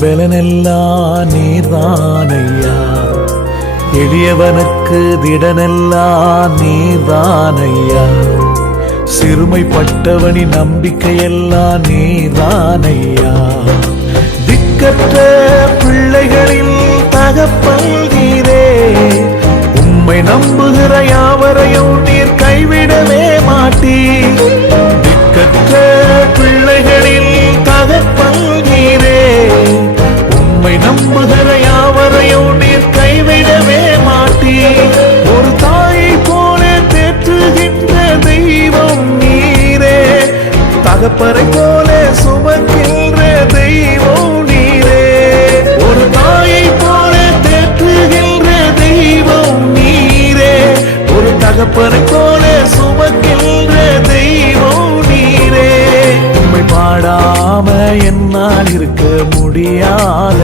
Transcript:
பெலனெல்லாம் நீர்தானையா, எளியவனுக்கு திடனெல்லாம் நீர்தானையா, சிறுமைப்பட்டவனின் நம்பிக்கையெல்லாம் நீர்தானையா, திக்கற்ற பிள்ளைகளில் தகப்பன் நீரே, உம்மை நம்புகிற யாவரையும் நீர் கைவிடவே மாட்டீர். திக்கற்ற பிள்ளைகளில் தகப்பன் நீரே, உம்மை நம்புகிற யாவரையும் நீர் கைவிடவே மாட்டீர். ஒரு தாயை போல தேற்றுகின்ற தெய்வம் நீரே, தகப்பரை போல சுமக்கின்ற தெய்வம் நீரே. ஒரு தாயை போல தேற்றுகின்ற தெய்வம் நீரே, ஒரு தகப்பரை போல சுமக்கின்ற தெய்வம் நீரே. உம்மை பாடாம என்னால் இருக்க முடியாது.